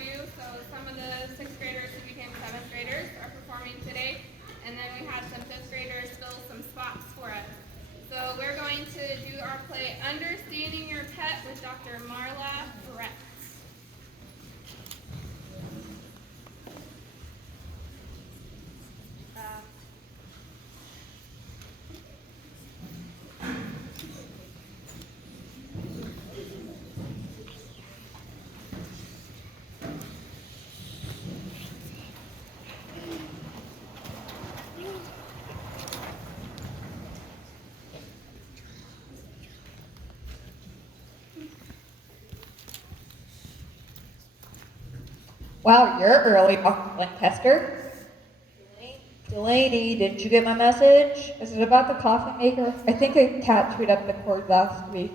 you. So some of the sixth graders who became seventh graders are performing today. And then we had some fifth graders fill some spots for us. So we're going to do our play Understanding Your Pet with Dr. Marla Brett. Wow, you're early, Dr. Lancaster. Delaney, didn't you get my message? Is it about the coffee maker? I think a cat chewed up the cord last week.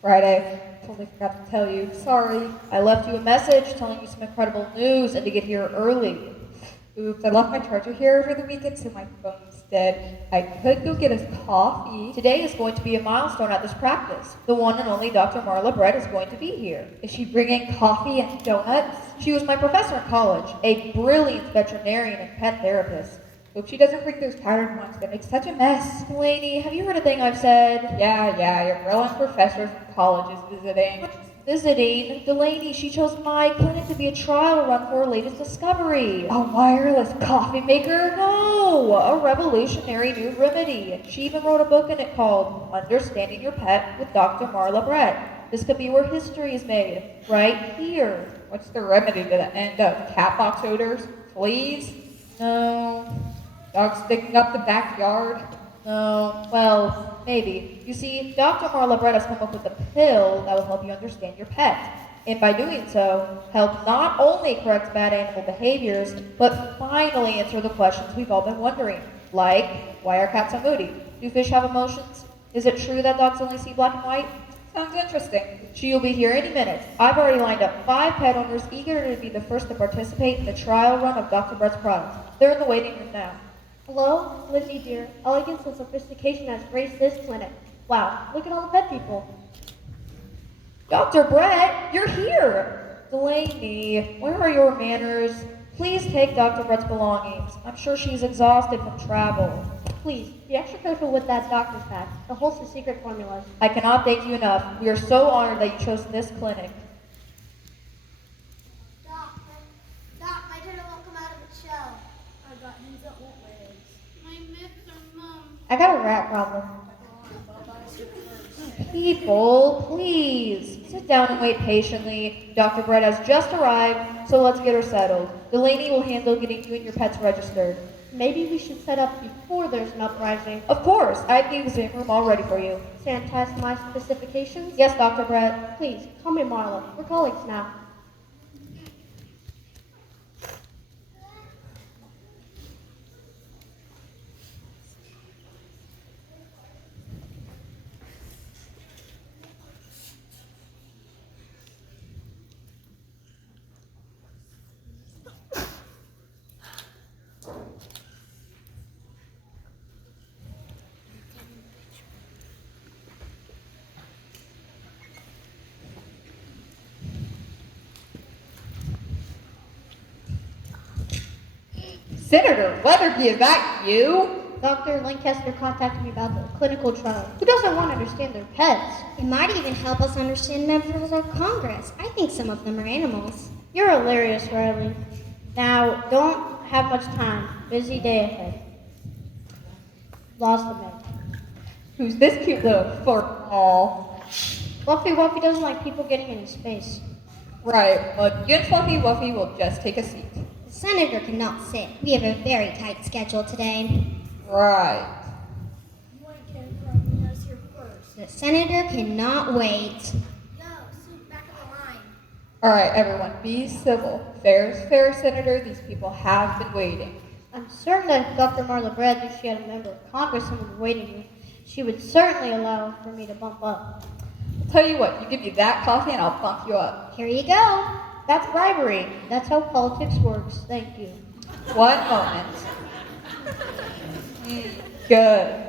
Friday. Totally forgot to tell you. Sorry. I left you a message telling you some incredible news and to get here early. Oops, I left my charger here over the weekend, so my phone's dead. I could go get us coffee. Today is going to be a milestone at this practice. The one and only Dr. Marla Brett is going to be here. Is she bringing coffee and donuts? She was my professor in college, a brilliant veterinarian and pet therapist. Hope she doesn't bring those tattered ones. They make such a mess. Delaney, have you heard a thing I've said? Yeah, your brilliant professor from college is visiting. Visiting? Delaney, she chose my clinic to be a trial run for her latest discovery. A wireless coffee maker? No, a revolutionary new remedy. She even wrote a book in it called Understanding Your Pet with Dr. Marla Brett. This could be where history is made, right here. What's the remedy to the end of cat box odors? Fleas? No. Dogs sticking up the backyard? No. Well, maybe. You see, Dr. Marla Brett has come up with a pill that will help you understand your pet. And by doing so, help not only correct bad animal behaviors, but finally answer the questions we've all been wondering. Like, why are cats so moody? Do fish have emotions? Is it true that dogs only see black and white? Sounds interesting. She'll be here any minute. I've already lined up 5 pet owners eager to be the first to participate in the trial run of Dr. Brett's product. They're in the waiting room now. Hello, Lizzie dear. Elegance and sophistication has graced this clinic. Wow, look at all the pet people. Dr. Brett, you're here! Delaney, where are your manners? Please take Dr. Brett's belongings. I'm sure she's exhausted from travel. Please, be extra careful with that doctor's pack. It holds the secret formulas. I cannot thank you enough. We are so honored that you chose this clinic. Doc, my turtle won't come out of its shell. I got hands that won't legs. My mitts are numb. I got a rat problem. People, please, sit down and wait patiently. Dr. Brett has just arrived, so let's get her settled. Delaney will handle getting you and your pets registered. Maybe we should set up before there's an uprising. Of course, I have the exam room all ready for you. Sanitize my specifications? Yes, Dr. Brett. Please, call me Marla. We're colleagues now. Senator Weatherby, is that you? Dr. Lancaster contacted me about the clinical trial. Who doesn't want to understand their pets? It might even help us understand members of Congress. I think some of them are animals. You're hilarious, Riley. Now, don't have much time. Busy day ahead. Lost the man. Who's this cute little fur-ball? Fluffy Wuffy doesn't like people getting in his face. Right, well, you and Fluffy Wuffy will just take a seat. The senator cannot sit. We have a very tight schedule today. Right. The senator cannot wait. Yo, sit back in the line. All right, everyone, be civil. Fair is fair, Senator. These people have been waiting. I'm certain that if Dr. Marla Brett knew she had a member of Congress in the waiting room, she would certainly allow for me to bump up. I'll tell you what, you give me that coffee and I'll bump you up. Here you go. That's bribery. That's how politics works. Thank you. 1 moment. Good.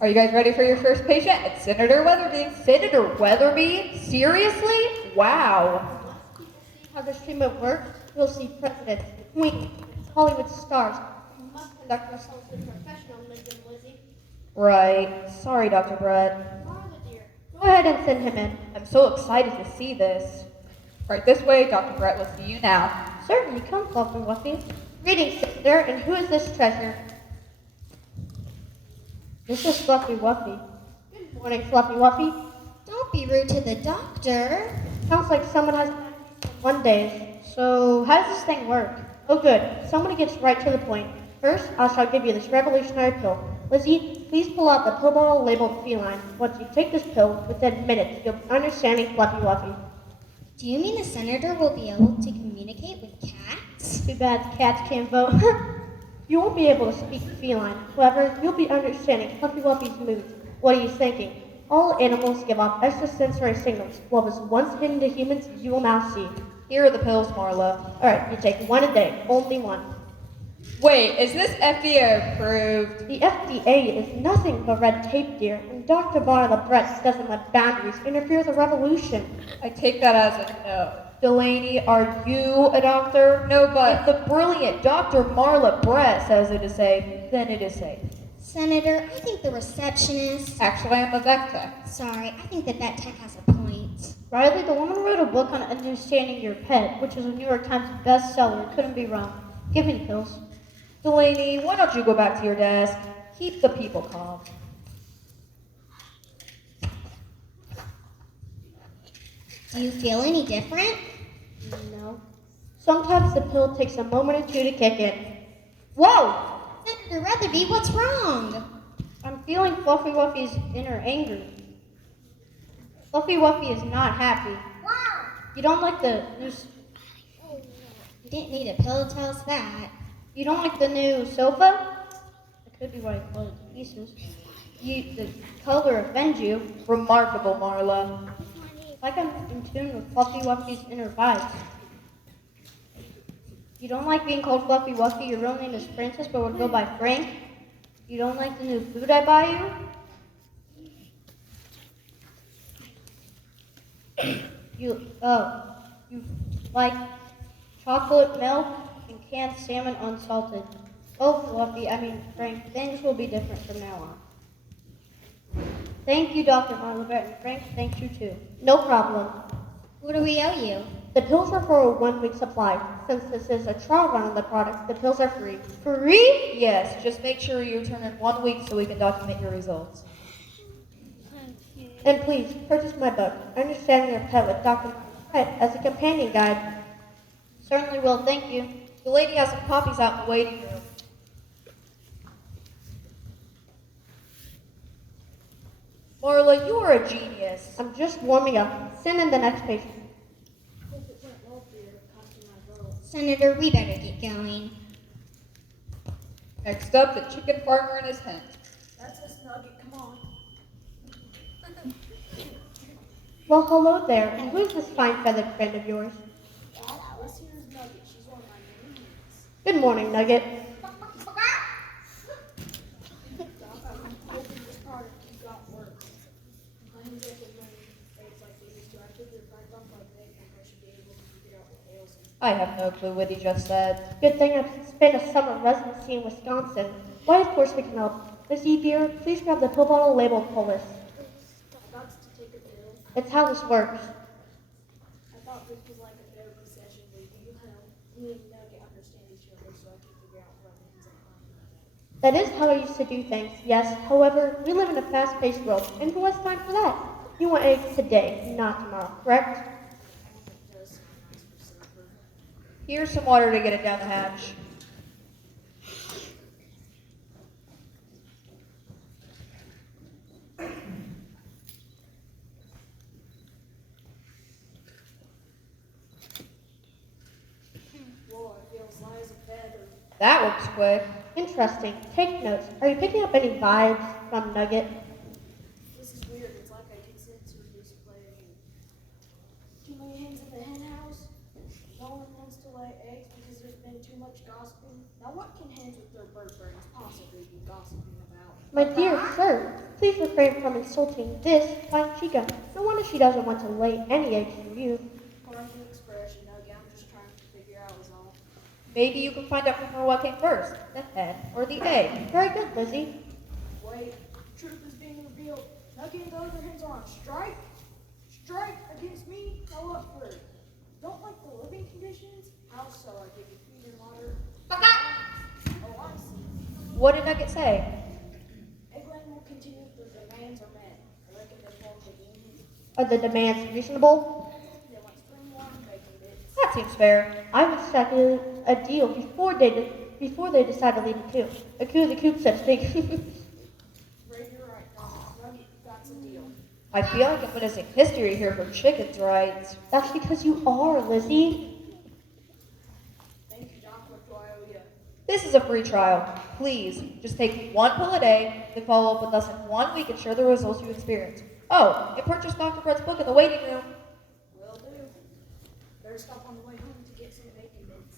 Are you guys ready for your first patient? It's Senator Weatherby. Senator Weatherby? Seriously? Wow. how this treatment works, you'll see presidents, queens, Hollywood stars. You must conduct yourselves with professionalism, Lizzie. Right. Sorry, Dr. Brett. Marla, dear, go ahead and send him in. I'm so excited to see this. Right this way, Dr. Brett will see you now. Certainly, come, Fluffy Wuffy. Greetings, sister, and who is this treasure? This is Fluffy Wuffy. Good morning, Fluffy Wuffy. Don't be rude to the doctor. Sounds like someone has one day. So, how does this thing work? Oh, good. Somebody gets right to the point. First, I shall give you this revolutionary pill. Lizzie, please pull out the pill bottle labeled feline. Once you take this pill, within minutes, you'll be understanding Fluffy Wuffy. Do you mean the senator will be able to communicate with cats? Too bad cats can't vote. You won't be able to speak feline. However, you'll be understanding Fluffy Wuffy's moods. What are you thinking? All animals give off extrasensory signals. What was once hidden to humans, you will now see. Here are the pills, Marla. Alright, you take one a day. Only one. Wait, is this FDA approved? The FDA is nothing but red tape, dear, and Dr. Marla Brett doesn't let boundaries interfere with the revolution. I take that as a no. Delaney, are you a doctor? No, but if the brilliant Dr. Marla Brett says it is safe, then it is safe. Senator, I think the receptionist... Actually, I'm a vet tech. Sorry, I think the vet tech has a point. Riley, the woman wrote a book on understanding your pet, which is a New York Times bestseller. Couldn't be wrong. Give me the pills. Delaney, why don't you go back to your desk? Keep the people calm. Do you feel any different? No. Sometimes the pill takes a moment or two to kick in. Whoa! Senator Rutherby, what's wrong? I'm feeling Fluffy Wuffy's inner anger. Fluffy Wuffy is not happy. You don't like the new... You didn't need a pill to tell us that. You don't like the new sofa? It could be what I call it to pieces. The color offends you. Remarkable, Marla. Like I'm in tune with Fluffy Wuffy's inner vibes. You don't like being called Fluffy Wuffy. Your real name is Francis, but would go by Frank. You don't like the new food I buy you. You like chocolate milk and canned salmon unsalted. Oh, Fluffy, Frank, things will be different from now on. Thank you, Dr. Marla Brett, and Frank, thank you too. No problem. What do we owe you? The pills are for a 1-week supply. Since this is a trial run on the product, the pills are free. Free? Yes, just make sure you return in 1 week so we can document your results. And please, purchase my book, Understanding Your Pet with Dr. Brett, as a companion guide. Certainly will, thank you. The lady has some copies out in the waiting room. Marla, you are a genius. I'm just warming up. Send in the next patient. Senator, we better get going. Next up, the chicken farmer and his hen. That's us, Nugget. Come on. Well, hello there. And who's this fine feathered friend of yours? This here is Nugget. She's one of my minions. Good morning, Nugget. This product you got works. Claims that the many eggs like these do. I took your friend off my bed and I should be able to figure out what ails him. I have no clue what he just said. Good thing I've spent a summer residency in Wisconsin. Why, of course we can help. Lizzie, dear, please grab the pill bottle labeled Polis. I got to take a pill. That's how this works. I thought this was like a therapy session where you help me and Nugget understand each other so I can figure out what ends up happening. That is how I used to do things, yes. However, we live in a fast-paced world, and who has time for that? You want eggs today, not tomorrow, correct? It does sound nice for supper. Here's some water to get it down the hatch. Whoa, I feel as light as a feather. That works quick. Interesting. Take notes. Are you picking up any vibes from Nugget? This is weird. It's like I can sense who this player is. Too many hens in the hen house. No one wants to lay eggs because there's been too much gossiping. Now what can hens with their bird brains possibly be gossiping about? My dear sir, please refrain from insulting this fine chica. No wonder she doesn't want to lay any eggs from you. Pardon the expression, Nugget. I'm Maybe you can find out from her what came first, the hen or the egg. Very good, Lizzie. Wait, truth is being revealed. Nucky and the other hens are on strike? Strike against me? Now what for? Don't like the living conditions? How so? I give you food and water. Oh, I see. What did Nugget say? Eggland will continue if the demands are met. I reckon they won't be union. Are the demands reasonable? They want spring warm bacon bits. That seems fair. I was expecting a deal before they decide to lead a coup. A coup of the coop, so to speak. Ray, you're right, Nugget, that's a deal. I feel like I'm witnessing history here for chickens' rights. That's because you are, Lizzie. Thank you, Doc. What do I owe you? This is a free trial. Please, just take one pill a day, then follow up with us in 1 week and share the results you experience. Oh, and purchase Dr. Brett's book in the waiting room. Will do. Better stop on the way home to get some bacon bits.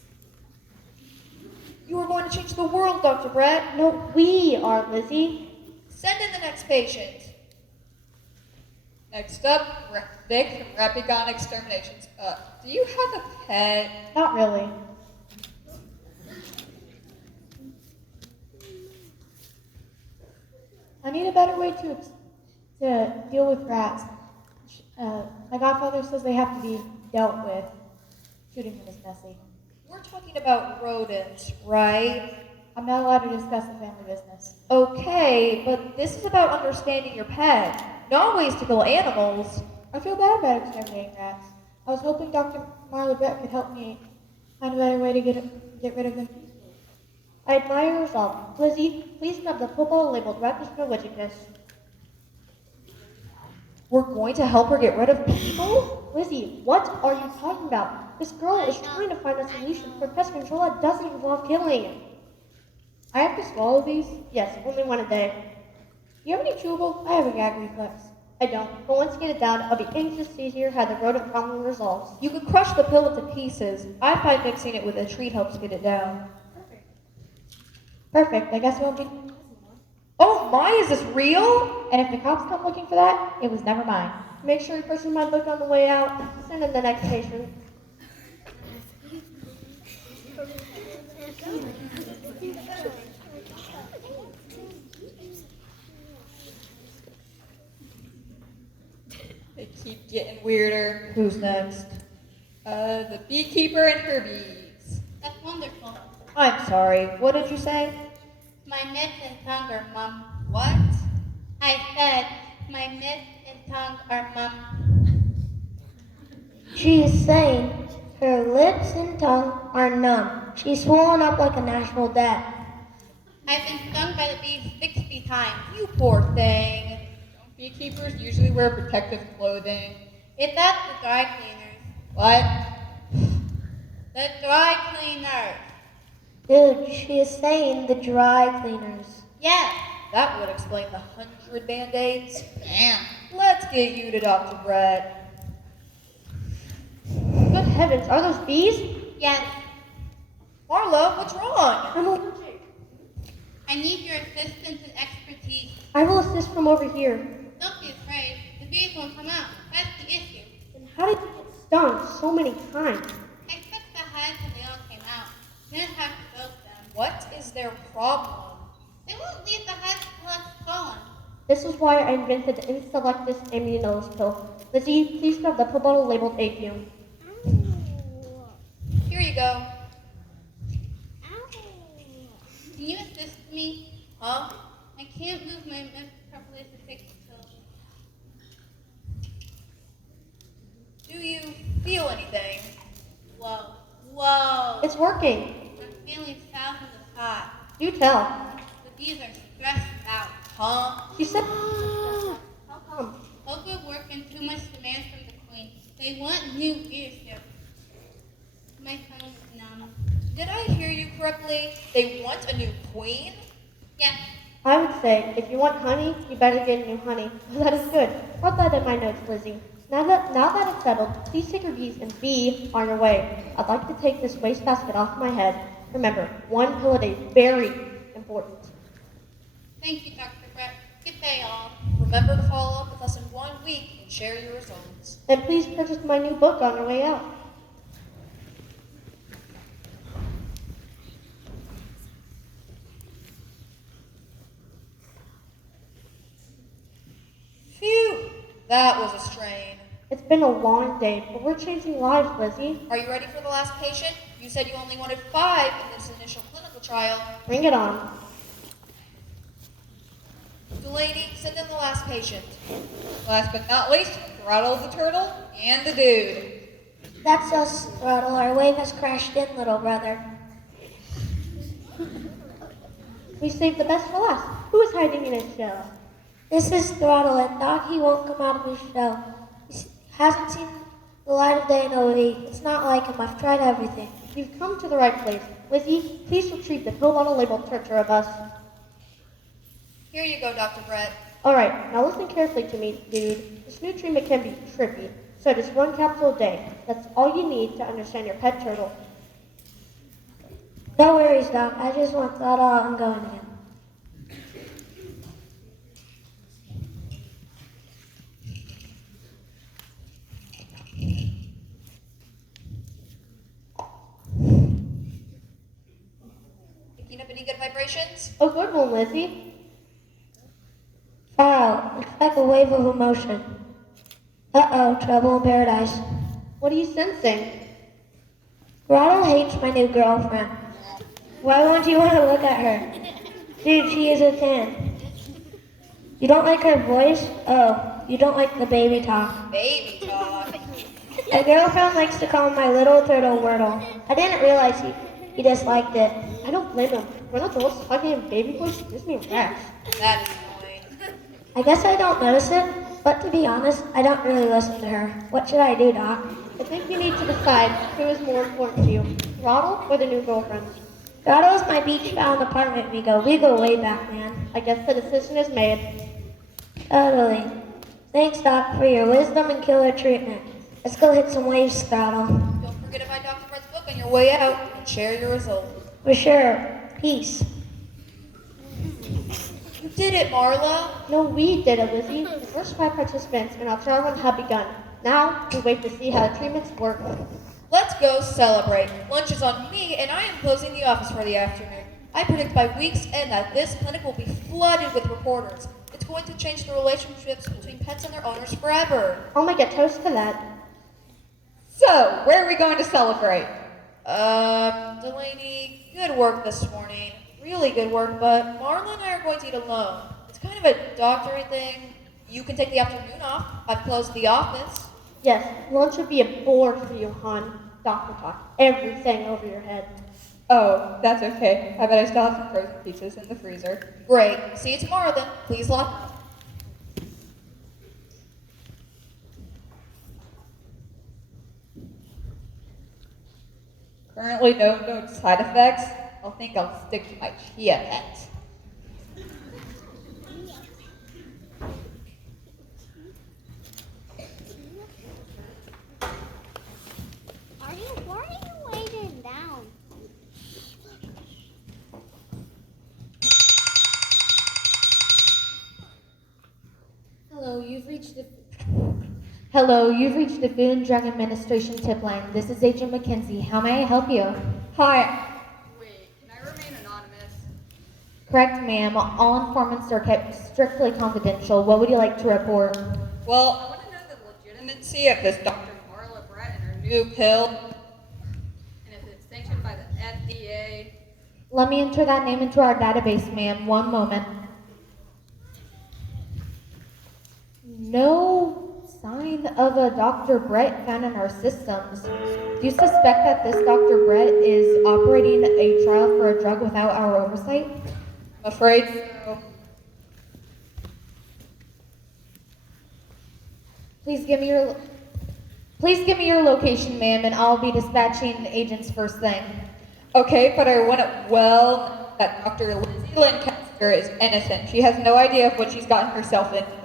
You are going to change the world, Dr. Brett. No, we are, Lizzie. Send in the next patient. Next up, Vic from Rapigon Exterminations. Do you have a pet? Not really. I need a better way to deal with rats. My godfather says they have to be dealt with. Shooting him is messy. We're talking about rodents, right? I'm not allowed to discuss the family business. Okay, but this is about understanding your pet, not ways to kill animals. I feel bad about exterminating rats. I was hoping Dr. Marla Brett could help me find a better way to get rid of them. I admire your resolve. Lizzie, please grab the football labeled Raptors for Witchiness. We're going to help her get rid of people? Lizzie, what are you talking about? This girl is trying to find a solution for pest control that doesn't involve killing. I have to swallow these? Yes, only one a day. Do you have any chewable? I have a gag reflex. I don't, but once you get it down, I'll be anxious to hear how the rodent problem resolves. You can crush the pill into pieces. I find mixing it with a treat helps get it down. Perfect, I guess it won't be... Oh my, is this real? And if the cops come looking for that, it was never mine. Make sure you purchase my book on the way out. Send in the next patient. They keep getting weirder. Who's next? The beekeeper and her bees. That's wonderful. I'm sorry, what did you say? My mitts and tongue are mum. What? I said my mitts and tongue are mum. She is saying her lips and tongue are numb. She's swollen up like a national debt. I've been stung by the bees 60 times. You poor thing. Don't beekeepers usually wear protective clothing? It's at the dry cleaners. What? The dry cleaners. Dude, she is saying the dry cleaners. Yes. That would explain the 100 band-aids. Damn. Let's get you to Dr. Brett. Good heavens, are those bees? Yes. Marla, what's wrong? I'm allergic. I need your assistance and expertise. I will assist from over here. Don't be afraid. The bees won't come out. That's the issue. And how did you get stung so many times? I fixed the hives and they all came out. Then I have to build them. What is their problem? They won't leave the hives until it's pollen. This is why I invented the Inselectus amninos pill. Lizzie, please grab the pill bottle labeled Apium. Here you go. Can you assist me? Huh? I can't move my mitts properly to take the pill. Do you feel anything? Whoa. Whoa. It's working. I'm feeling thousands of hot. Do tell. The bees are stressed out. Huh? She said, how come? Overwork and too much demand from the queen. They want new leadership. My tongue is numb. Did I hear you correctly? They want a new queen? Yes. I would say, if you want honey, you better get new honey. That is good. Write that in my notes, Lizzie. Now that it's settled, please take your bees and be on your way. I'd like to take this wastebasket off my head. Remember, one pill a day, very important. Thank you, Dr. Brett. Good day, all. Remember to follow up with us in 1 week and share your results. And please purchase my new book on your way out. It's been a long day, but we're changing lives, Lizzie. Are you ready for the last patient? You said you only wanted 5 in this initial clinical trial. Bring it on. Delaney, send in the last patient. Last but not least, Throttle the turtle and the dude. That's us, Throttle. Our wave has crashed in, little brother. We saved the best for last. Who is hiding in his shell? This is Throttle, and Doc, he won't come out of his shell. Hasn't seen the light of day in a week. It's not like him. I've tried everything. You've come to the right place. Lizzie, please retrieve the pill bottle labeled torture of us. Here you go, Dr. Brett. Alright, now listen carefully to me, dude. This new treatment can be trippy, so just 1 capsule a day. That's all you need to understand your pet turtle. No worries, Doc. I just want Throttle out and going again. Picking up any good vibrations? A good one, Lizzie. Wow, it's like a wave of emotion. Uh-oh, trouble in paradise. What are you sensing? Throttle hates my new girlfriend. Why won't you want to look at her? Dude, she is a 10. You don't like her voice? Oh, you don't like the baby talk. Baby talk. My girlfriend likes to call my little turtle Wordle. I didn't realize he disliked it. I don't blame him. When adults talking in baby voice gives me rash. That is annoying. I guess I don't notice it, but to be honest, I don't really listen to her. What should I do, Doc? I think you need to decide who is more important to you, Throttle or the new girlfriend. Throttle is my beach-bound apartment we go. We go way back, man. I guess the decision is made. Totally. Thanks, Doc, for your wisdom and killer treatment. Let's go hit some waves, Throttle. Don't forget to buy Dr. Brett's book on your way out and share your results. For sure. Peace. You did it, Marla. No, we did it, Lizzie. The first 5 participants in our trial run have begun. Now, we wait to see how the treatments work. Let's go celebrate. Lunch is on me, and I am closing the office for the afternoon. I predict by week's end that this clinic will be flooded with reporters. It's going to change the relationships between pets and their owners forever. I'll make a toast to that. So, where are we going to celebrate? Delaney, good work this morning. Really good work, but Marla and I are going to eat alone. It's kind of a doctory thing. You can take the afternoon off. I've closed the office. Yes, lunch would be a bore for you, hon. Doctor talk. Everything over your head. Oh, that's okay. I bet I still have some frozen pizzas in the freezer. Great. See you tomorrow then. Please lock up. Currently no known side effects. I think I'll stick to my chia pet. Why are you laying down? Hello, you've reached the Food and Drug Administration tip line. This is Agent McKenzie. How may I help you? Hi. Wait, can I remain anonymous? Correct, ma'am. All informants are kept strictly confidential. What would you like to report? Well, I want to know the legitimacy of this Dr. Marla Brett and her new pill. And if it's sanctioned by the FDA. Let me enter that name into our database, ma'am. One moment. No sign of a Dr. Brett found in our systems. Do you suspect that this Dr. Brett is operating a trial for a drug without our oversight? I'm afraid so. Please give me your location, ma'am, and I'll be dispatching agents first thing. Okay, but I want it well known that Dr. Lindsay Lancaster is innocent. She has no idea of what she's gotten herself into.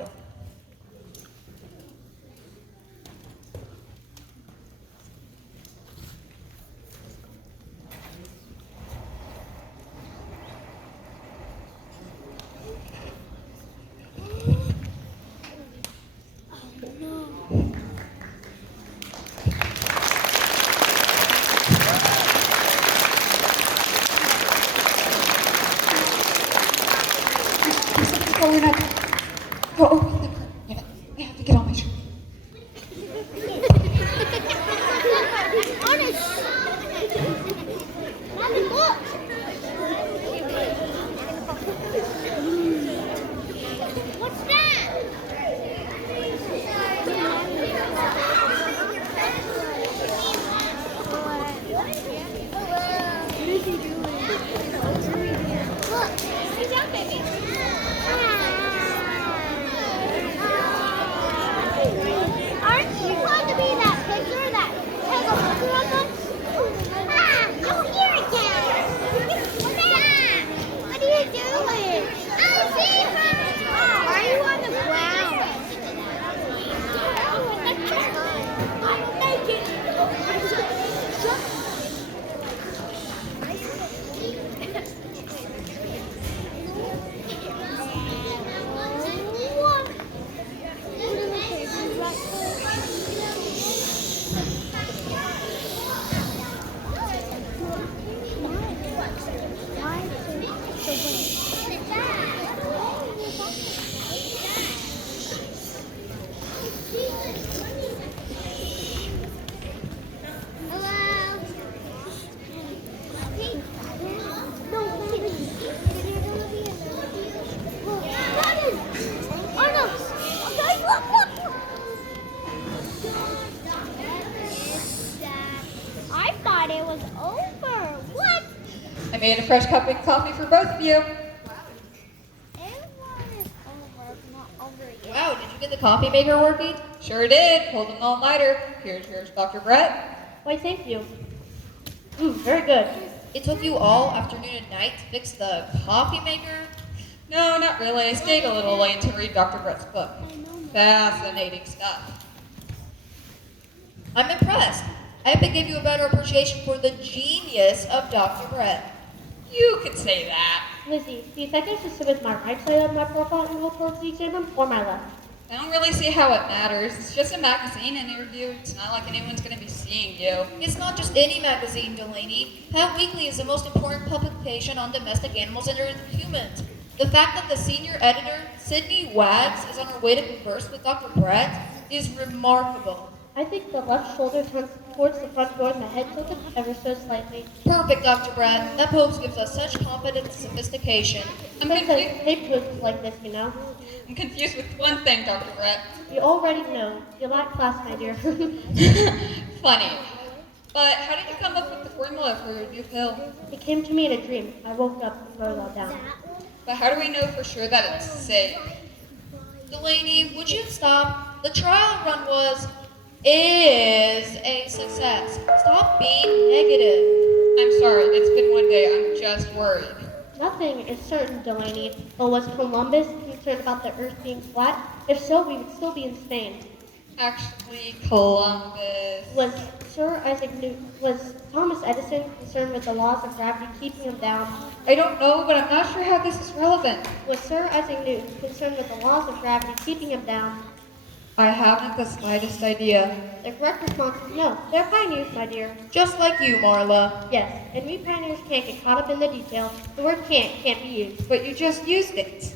Oh, I made a fresh cup of coffee for both of you. Wow, did you get the coffee maker working? Sure did. Pulled an all-nighter. Here's yours, Dr. Brett. Why, thank you. Very good. It took you all afternoon and night to fix the coffee maker? No, not really. I stayed a little late to read Dr. Brett's book. Fascinating stuff. I'm impressed. I have to give you a better appreciation for the genius of Dr. Brett. You could say that. Lizzie, do you think I should sit with my right side of my profile and go towards the exam or my left? I don't really see how it matters. It's just a magazine interview. It's not like anyone's going to be seeing you. It's not just any magazine, Delaney. Pet Weekly is the most important publication on domestic animals and humans. The fact that the senior editor, Sydney Wags, is on her way to converse with Dr. Brett is remarkable. I think the left shoulder turns towards the front door and my head tilted ever so slightly. Perfect, Dr. Brett. That pose gives us such confidence and sophistication. Because tape poses like this, you know? I'm confused with one thing, Dr. Brett. You already know. You lack class, my dear. Funny. But how did you come up with the formula for your new pill? It came to me in a dream. I woke up and wrote it all down. But how do we know for sure that it's safe? Delaney, would you stop? The trial run is a success. Stop being negative. I'm sorry, it's been one day. I'm just worried. Nothing is certain, Delaney. But was Columbus concerned about the Earth being flat? If so, we would still be in Spain. Actually, Columbus. Was Thomas Edison concerned with the laws of gravity keeping him down? I don't know, but I'm not sure how this is relevant. Was Sir Isaac Newton concerned with the laws of gravity keeping him down? I haven't the slightest idea. The correct response is no. They're pioneers, my dear. Just like you, Marla. Yes, and we pioneers can't get caught up in the details. The word can't be used. But you just used it.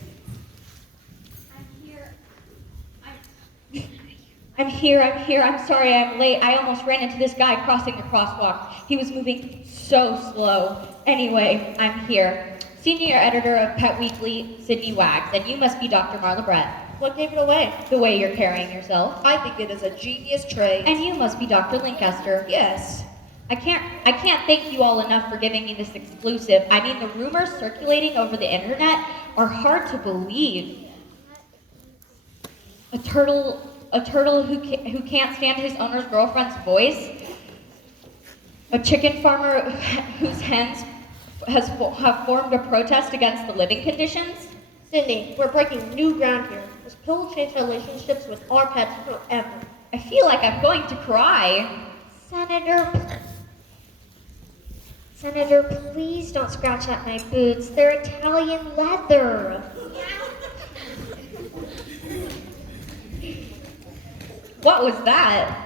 I'm here. I'm sorry I'm late. I almost ran into this guy crossing the crosswalk. He was moving so slow. Anyway, I'm here. Senior editor of Pet Weekly, Sydney Wags, and you must be Dr. Marla Brett. What gave it away? The way you're carrying yourself. I think it is a genius trait. And you must be Dr. Lancaster. Yes. I can't thank you all enough for giving me this exclusive. I mean, the rumors circulating over the internet are hard to believe. A turtle who can't stand his owner's girlfriend's voice. A chicken farmer whose hens have formed a protest against the living conditions. Sydney, we're breaking new ground here. This pill will change relationships with our pets forever. I feel like I'm going to cry. Senator, please don't scratch at my boots. They're Italian leather. What was that?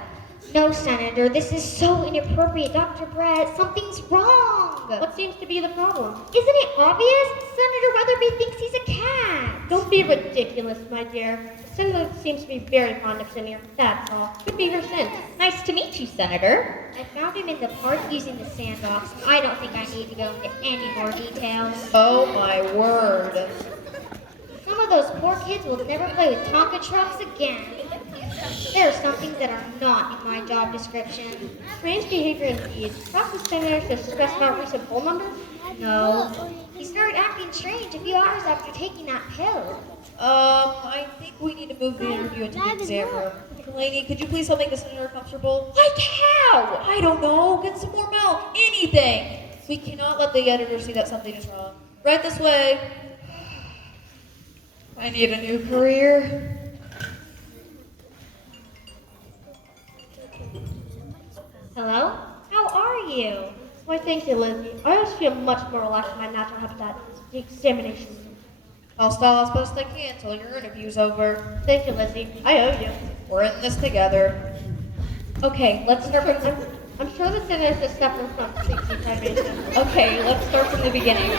No, Senator, this is so inappropriate. Dr. Brett, something's wrong. What seems to be the problem? Isn't it obvious? Senator Weatherby thinks he's a cat. Don't be ridiculous, my dear. The senator seems to be very fond of Senior. That's all. Could be her sin. Nice to meet you, Senator. I found him in the park using the sandbox. I don't think I need to go into any more details. Oh my word. Some of those poor kids will never play with Tonka trucks again. There are some things that are not in my job description. Strange behavior indeed. Perhaps the senator should stress about recent poll numbers? No. He started acting strange a few hours after taking that pill. I think we need to move the interview into the exam room. Delaney, could you please help make the senator comfortable? Like how? I don't know. Get some more milk. Anything. We cannot let the editor see that something is wrong. Right this way. I need a new career. Hello? How are you? Why, thank you, Lizzie. I always feel much more relaxed in my natural habitat. The examination room. I'll stall as best I can until your interview's over. Thank you, Lizzie. I owe you. We're in this together. Okay, let's start from I'm sure the senator should suffer from sleep deprivation. Okay, let's start from the beginning.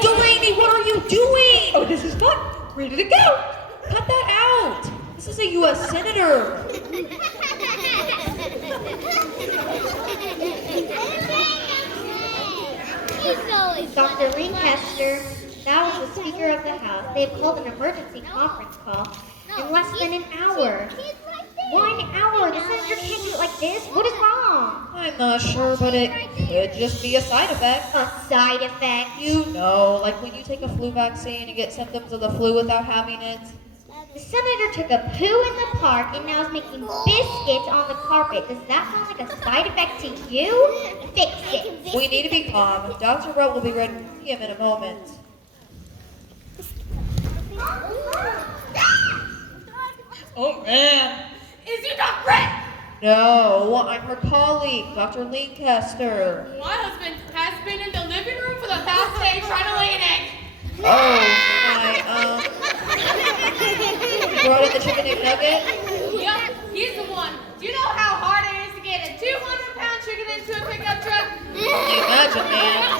Delaney, what are you doing? Oh, this is fun. Ready to go. Cut that out. This is a U.S. senator. Dr. Lancaster, that was the Speaker of the House. They've called an emergency conference call in less than an hour. 1 hour? The senator can't do it like this? What is wrong? I'm not sure, but it could just be a side effect. A side effect? You know, like when you take a flu vaccine, you get symptoms of the flu without having it. The senator took a poo in the park and now is making biscuits on the carpet. Does that sound like a side effect to you? Fix it. We need to be calm. Dr. Brett will be ready to see him in a moment. Oh man. Is you Dr. Brett? No, I'm her colleague, Dr. Lancaster. My husband has been in the living room for the past day trying to lay an egg. Oh, you brought in the chicken egg nugget? Yep, he's the one. Do you know how hard it is to get a 200-pound chicken into a pickup truck? Imagine, man.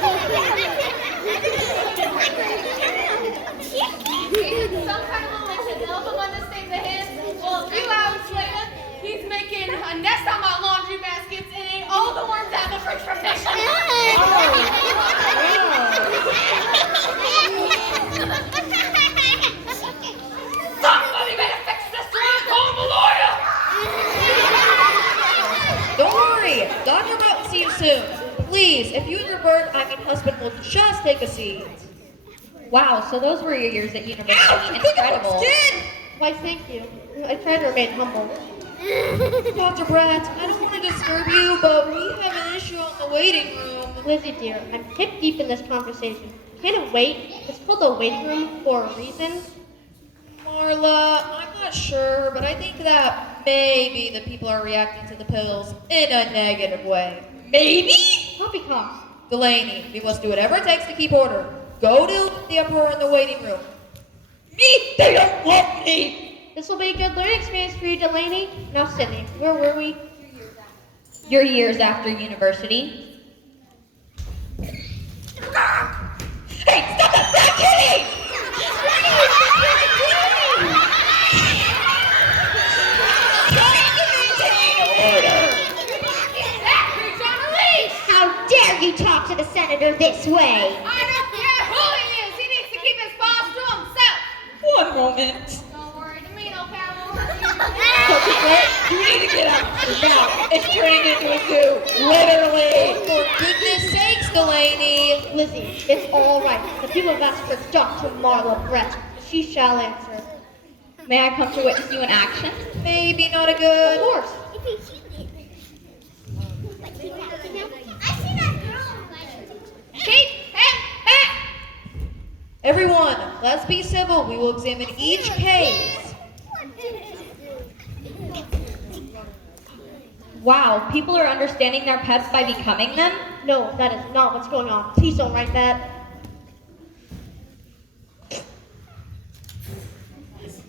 He's some kind of little like the elbow one to save the hens. Well, a few hours later, he's making a nest on my laundry baskets and ate all the worms out of the fridge for fish. Somebody better fix this or I'm calling the lawyer! Don't worry, Dr. Brett will see you soon. Please, if you and your husband will just take a seat. Wow, so those were your years at university. Incredible. Why, thank you. I try to remain humble. Dr. Brett, I don't want to disturb you, but we have an issue on the waiting room. Lizzie, dear, I'm hip deep in this conversation. Can't it wait? It's called the waiting room for a reason. Marla, I'm not sure, but I think that maybe the people are reacting to the pills in a negative way. Maybe? Don't be calm. Delaney, we must do whatever it takes to keep order. Go to the uproar in the waiting room. Me? They don't love me! This will be a good learning experience for you, Delaney. Now, Sydney, where were we? Your years after university. Hey, stop that! Stop kidding! How dare you talk to the senator this way? I don't care who he is. He needs to keep his boss to himself. One moment. Don't worry, the mean old pal will Dr. Brett, you need to get out now. It's turning into a zoo. Literally. For goodness sakes, Delaney. Lizzie, it's all right. The people have asked for Dr. Marla Brett. She shall answer. May I come to witness you in action? Maybe not a Of good. course. keep him back. Everyone, let's be civil. We will examine each case. Wow, people are understanding their pets by becoming them? No, that is not what's going on. Please don't write that.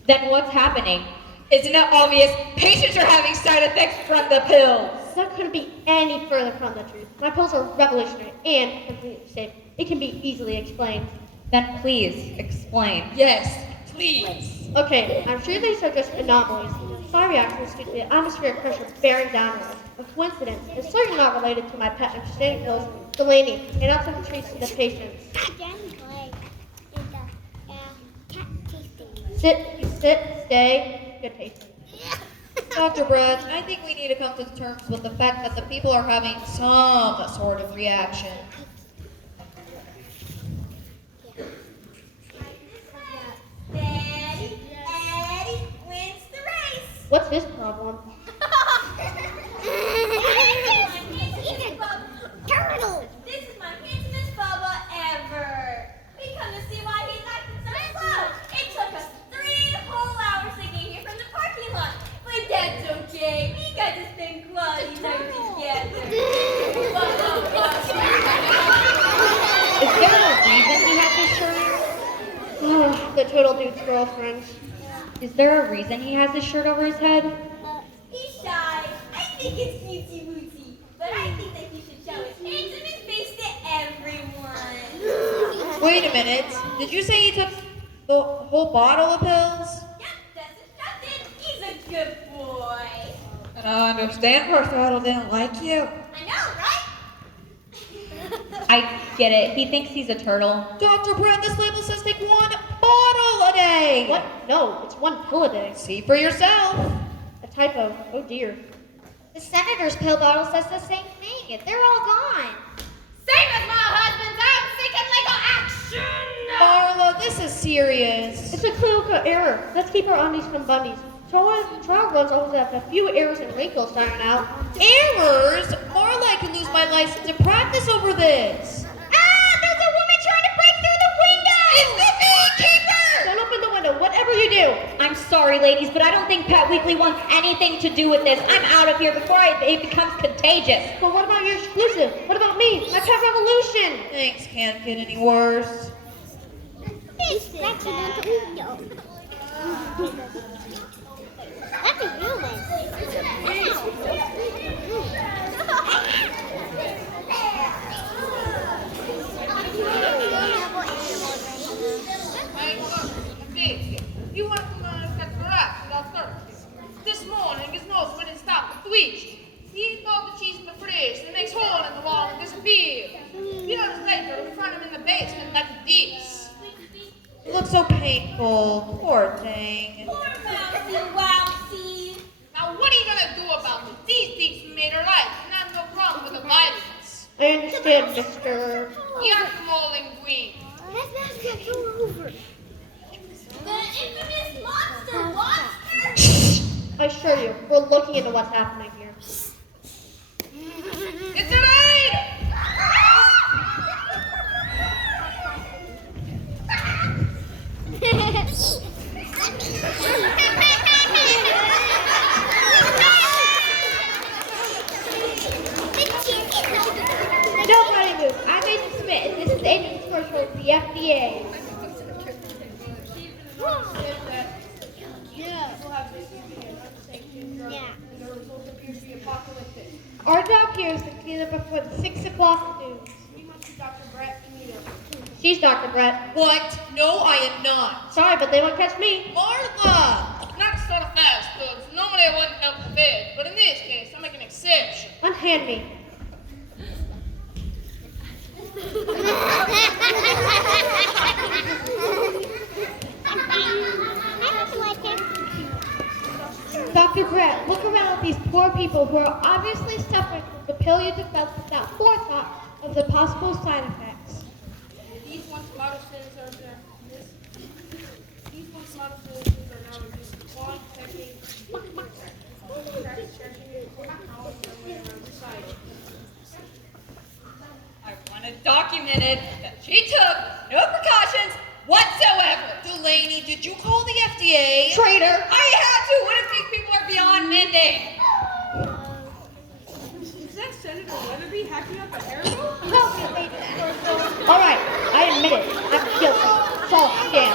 Then what's happening? Isn't it obvious? Patients are having side effects from the pills. That couldn't be any further from the truth. My pills are revolutionary and completely safe. It can be easily explained. Then please, explain. Yes, please. Okay, I'm sure these are just anomalies. Side reactions due to the atmospheric pressure bearing down on us. A coincidence. It's certainly not related to my pet understanding pills. Delaney, hand out some treats to the patients. Sit, stay. Good patient. Dr. Brett, I think we need to come to terms with the fact that the people are having some sort of reaction. Eddie wins the race. What's his problem? Turtle! This is my handsomest Bubba ever. We come to see why he's acting so slow. It took us 3 whole hours to get here from the parking lot. But that's okay. We got to spend quality time together. Is there a reason he has his shirt? Oh, the turtle dude's girlfriend. Is there a reason he has his shirt over his head? He's shy. I think it's cutesy wootsy. But I think that he should show his handsomest face to everyone. Wait a minute. Did you say he took the whole bottle of pills? Yep, that's instructed. He's a good boy. I don't understand why Throttle didn't like you. I know, right? I get it. He thinks he's a turtle. Dr. Brett, this label says take 1 bottle a day. What? No, it's 1 pill a day. See for yourself. A typo. Oh dear. The senator's pill bottle says the same thing. They're all gone. Same as my husband's. I'm seeking legal action. Marla, this is serious. It's a clinical error. Let's keep our undies from bundies. Trial runs always have a few errors and wrinkles ironed out. Errors? Marla, I could lose my license and practice over this. Ah, there's a woman trying to break through the window! It's the beekeeper! Don't open the window, whatever you do. I'm sorry, ladies, but I don't think Pet Weekly wants anything to do with this. I'm out of here before it becomes contagious. Well, what about your exclusive? What about me? My pet revolution. Things can't get any worse. That's a human. You want to come on and get relaxed without service. This morning his nose went and stopped and twitched. He ate all the cheese in the fridge, the next hole in the wall and disappeared. Years later, we found him in the basement like this. It looks so painful. Poor thing. Poor Mousy Wowsy. Now what are you gonna do about it? These things made her life, not no problem with the violence. I understand, Mr. Yuck, Molding Green. The infamous monster. I assure you, we're looking into what's happening here. It's a raid! Nobody move. I made the submit, and this is the end of the commercial for the FDA. Our job here is to clean up before the 6 o'clock news. We must see Dr. Brett immediately. She's Dr. Brett. What? No, I am not. Sorry, but they won't catch me. Marla! Not so fast, dudes. Normally I wouldn't help the bed, but in this case, I'll make an exception. Unhand me. Dr. Brett, look around at these poor people who are obviously suffering from the pill you developed without forethought of the possible side effects. These once model citizens are now reduced to one technique. I want it documented that she took no precautions whatsoever. Delaney, did you call the FDA? Traitor! I had to! What if these people are beyond mending? Is that Senator Weatherby hacking up a airboat? All right, I admit it. I'm guilty. It's all a scam.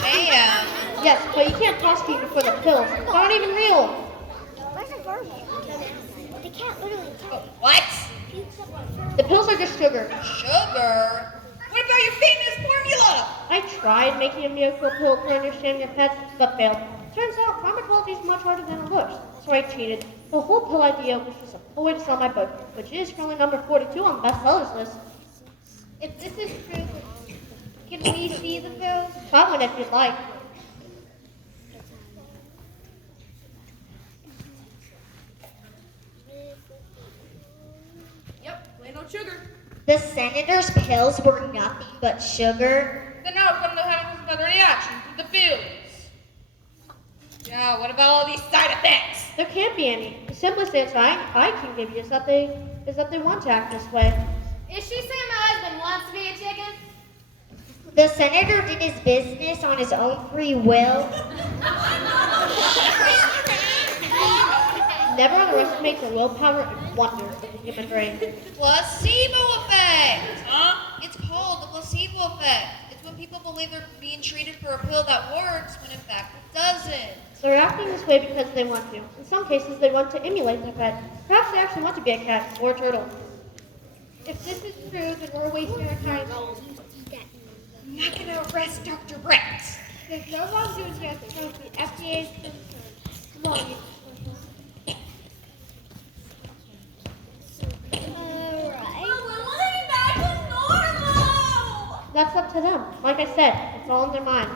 Sham. Yes, but you can't prosecute me for the pills. They aren't even real. What? The pills are just sugar. Sugar? What about your famous formula? I tried making a miracle pill for understanding of pets, but failed. Turns out pharmacology is much harder than it looks, so I cheated. The whole pill idea was just a cool way to sell my book, which is currently number 42 on the bestsellers list. If this is true, can we see the pills? Try one if you'd like. Yep, plain old sugar. The senator's pills were nothing but sugar. Then now we're gonna have another reaction to the pills. Yeah, what about all these side effects? There can't be any. The simplest answer I can give you is that they want to act this way. Is she saying my husband wants to be a chicken? The senator did his business on his own free will. Never underestimate the willpower and wonder of the human brain. Placebo effect. Huh? It's called the placebo effect. It's when people believe they're being treated for a pill that works when in fact it doesn't. They're acting this way because they want to. In some cases, they want to emulate their pet. Perhaps they actually want to be a cat or a turtle. If this is true, then we're wasting our time. I'm not gonna arrest Dr. Brett. There's no wrongdoing here as far as the FDA's concerned. Come on, you. That's up to them. Like I said, it's all in their mind.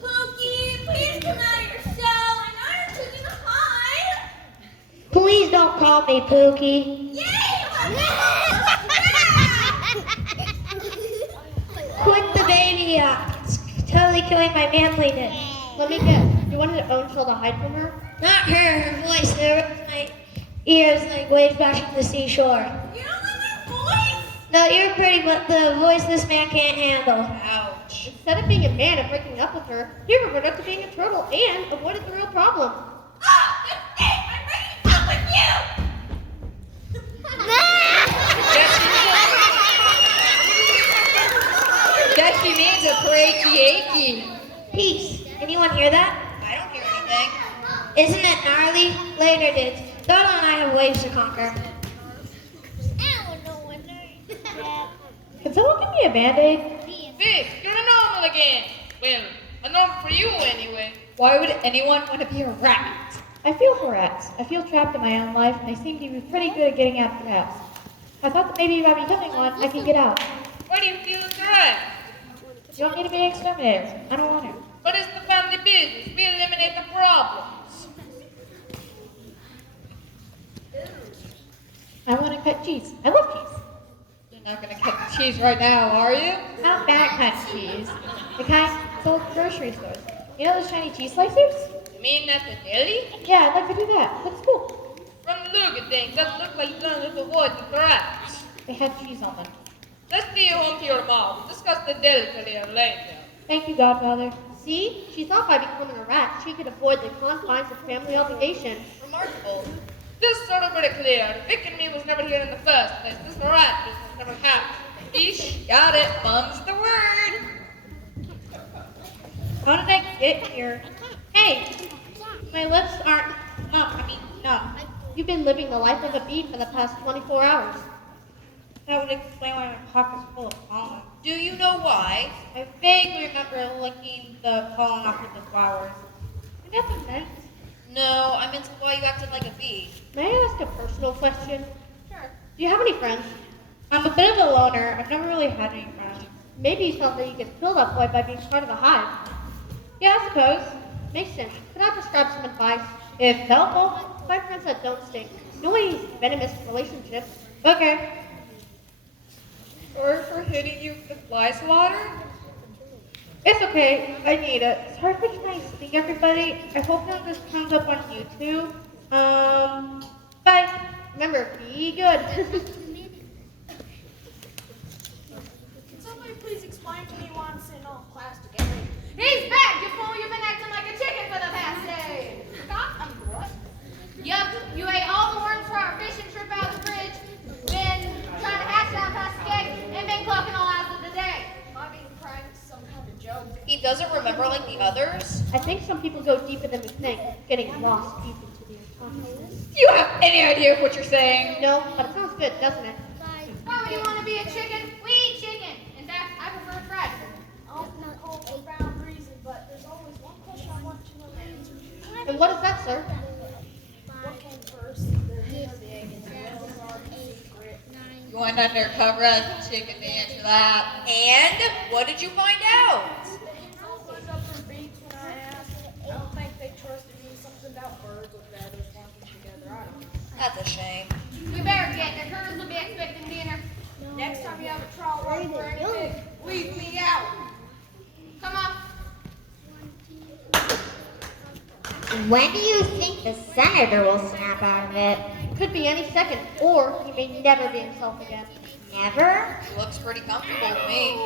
Pookie, please come out of your cell. I know you're taking a hide. Who call me Pookie. Quit the baby up. It's totally killing my manliness. Let me guess. You wanted Ownshell to hide from her? Not her voice. There was my ears like waves back from the seashore. You don't like her voice? No, you're pretty, but the voice this man can't handle. Ouch. Instead of being a man and breaking up with her, you reverted up to being a turtle and avoided the real problem. Oh, that's it! I'm breaking up with you! Guess she means a breaky achy. Peace. Anyone hear that? I don't hear anything. Isn't it gnarly? Later, dudes. Dodo and I have waves to conquer. Can someone give me a band-aid? Vic, you're a normal again. Well, a normal for you anyway. Why would anyone want to be a rat? I feel for rats. I feel trapped in my own life, and I seem to be pretty good at getting after rats. I thought that maybe by becoming one, I could get out. Why do you feel it's right? You don't need to be an exterminator. I don't want to. But it's the family business. We eliminate the problems. I want to cut cheese. I love cheese. You're not gonna cut the cheese right now, are you? Not that kind of cheese. The kind sold at grocery stores. You know those shiny cheese slicers? You mean at the deli? Yeah, I'd like to do that. Looks cool. From the look of things, that look like done with the wood and grass. They have cheese on them. Let's be home to your mom. We'll discuss the deli career later. Thank you, Godfather. See? She thought by becoming a rat, she could avoid the confines of family obligation. Remarkable. This sort of pretty clear. Vic and me was never here in the first place. This rat business never happened. Eesh, got it. Mum's the word. How did I get here? Hey! My lips aren't numb. You've been living the life of a bee for the past 24 hours. That would explain why my pocket's full of pollen. Do you know why? I vaguely remember licking the pollen off of the flowers. Nothing nice. No, I meant why you acted like a bee. May I ask a personal question? Sure. Do you have any friends? I'm a bit of a loner. I've never really had any friends. Maybe you felt that you could fill that void by being part of a hive. Yeah, I suppose. Makes sense. Could I prescribe some advice? If helpful, find friends that don't stink. No any venomous relationships. Okay. Sorry for hitting you with the fly swatter. It's okay. I need it. Sorry for trying to sting everybody. I hope none of this comes up on YouTube. Bye. Remember, be good. Can somebody please explain to me why I'm sitting on plastic eggs? He's back, you fool! You've been acting like a chicken for the past day! What? Yup, you ate all the worms for our fishing trip out of the fridge, been trying to hatch down plastic eggs, and been clucking all hours of the day. Am I being pranked? Some kind of joke? He doesn't remember like the others? I think some people go deeper than we think, getting lost deep into the unconsciousness. Do you have any idea what you're saying? No, but it sounds good, doesn't it? Why would you want to be a chicken? We eat chicken! In fact, I prefer fried. I'll call a profound reason, but there's always one question I want to know the answer to. And what is that, sir? What came first, the hen or the egg? It's a well-guarded secret. You went undercover as a chicken to answer that. And what did you find out? I was up for beaks when I asked. I don't think they trusted me. Something about birds with feathers working together. I don't know. That's a shame. We better get there. Curtis will be expecting dinner. Next time you have a trial run for anything, leave me out. Come on. When do you think the senator will snap out of it? Could be any second, or he may never be himself again. Never? He looks pretty comfortable to me.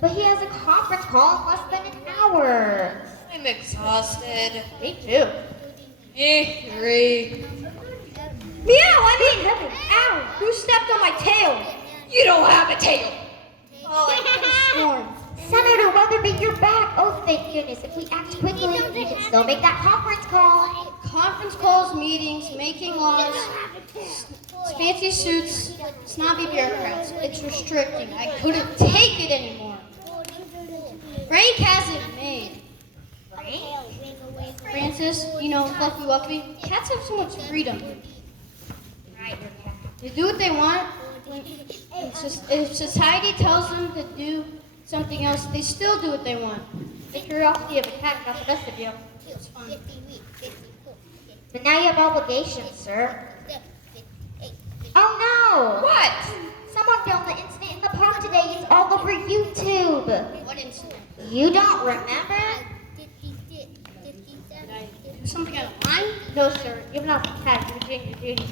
But he has a conference call in less than an hour. I'm exhausted. Me too. Three. Meow, I mean, ow, who stepped on my tail? You don't have a tail. Oh, I could have sworn. Senator Weatherby, you're back. Oh, thank goodness. If we act quickly, we can still make that conference call. Conference calls, meetings, making laws, fancy suits, snobby bureaucrats. It's restricting. I couldn't take it anymore. Frank has it made. Francis, you know, Fluffy Wuffy, cats have so much freedom. They do what they want. If society tells them to do something else, they still do what they want. The curiosity of a cat got the best of you. It was fun. But now you have obligations, sir. Oh no! What? Someone filmed the incident in the park today. It's all over YouTube. What incident? You don't remember? Do something out of line? No, sir. You've not had Virginia duty.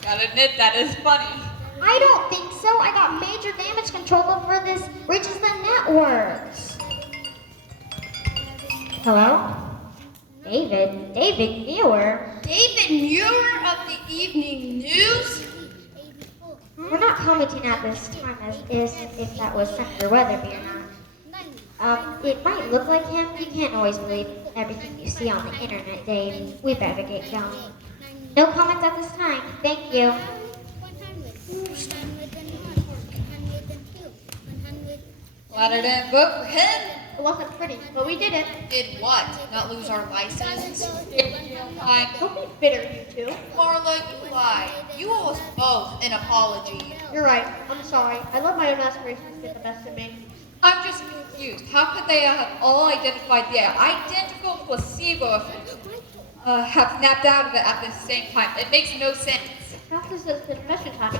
Gotta admit, that is funny. I don't think so. I got major damage control over this reaches the networks. Hello? David? David Muir? David Muir of the Evening News? We're not commenting at this time as if that was Senator Weatherby or not. It might look like him. You can't always believe everything you see on the internet, Dave. We better get going. No comments at this time. Thank you. Glad I didn't vote for him. It wasn't pretty, but we did it. Did what? Not lose our license? Don't be bitter, you two. Marla, you lied. You owe us both an apology. You're right. I'm sorry. I let my own aspirations get the best of me. I'm just confused. How could they have all identified the identical placebo effect, have snapped out of it at the same time? It makes no sense. Practice is confession time.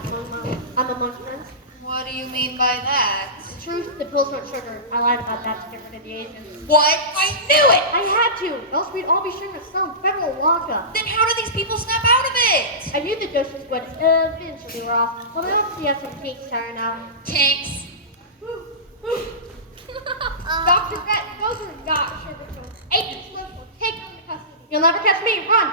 I'm among friends. What do you mean by that? Truth, the pills weren't sugar. I lied about that to get rid of the agents. What? I knew it! I had to, else we'd all be sharing some federal lockup. Then how do these people snap out of it? I knew the doses would eventually wear off, but I obviously had some kinks tiring out. Kinks. Dr. Brett, those are not sugar pills. Agents will take them into custody. You'll never catch me. Run!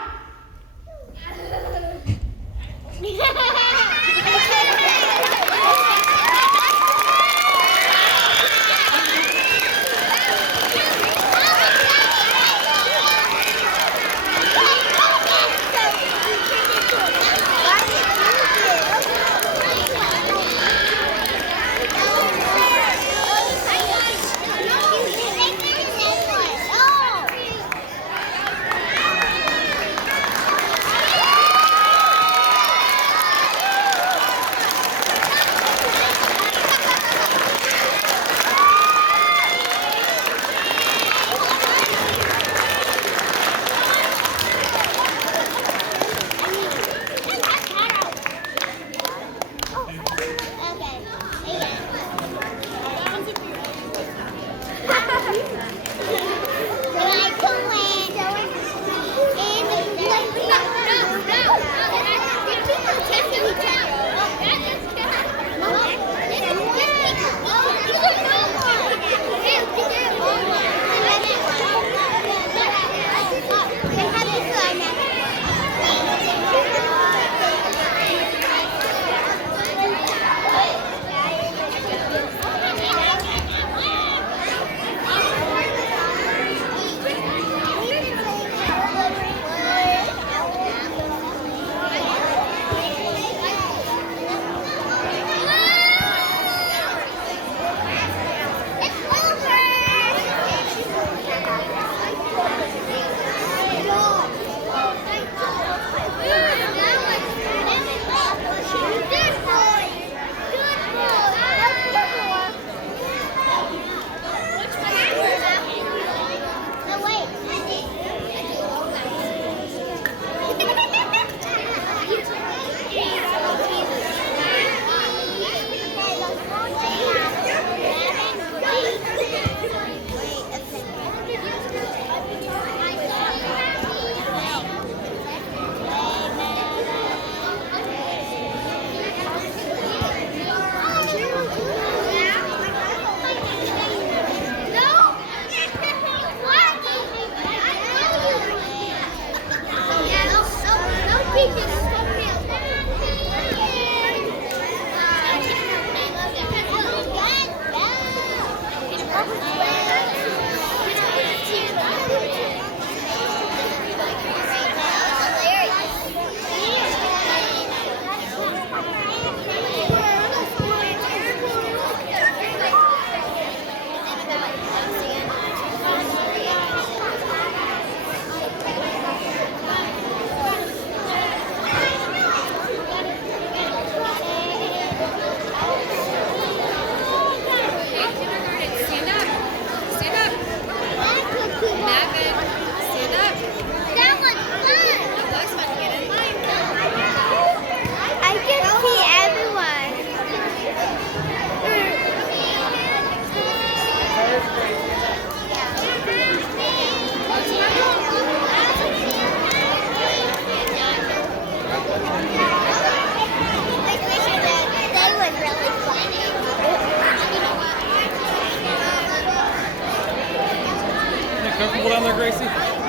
Comfortable down there, Gracie?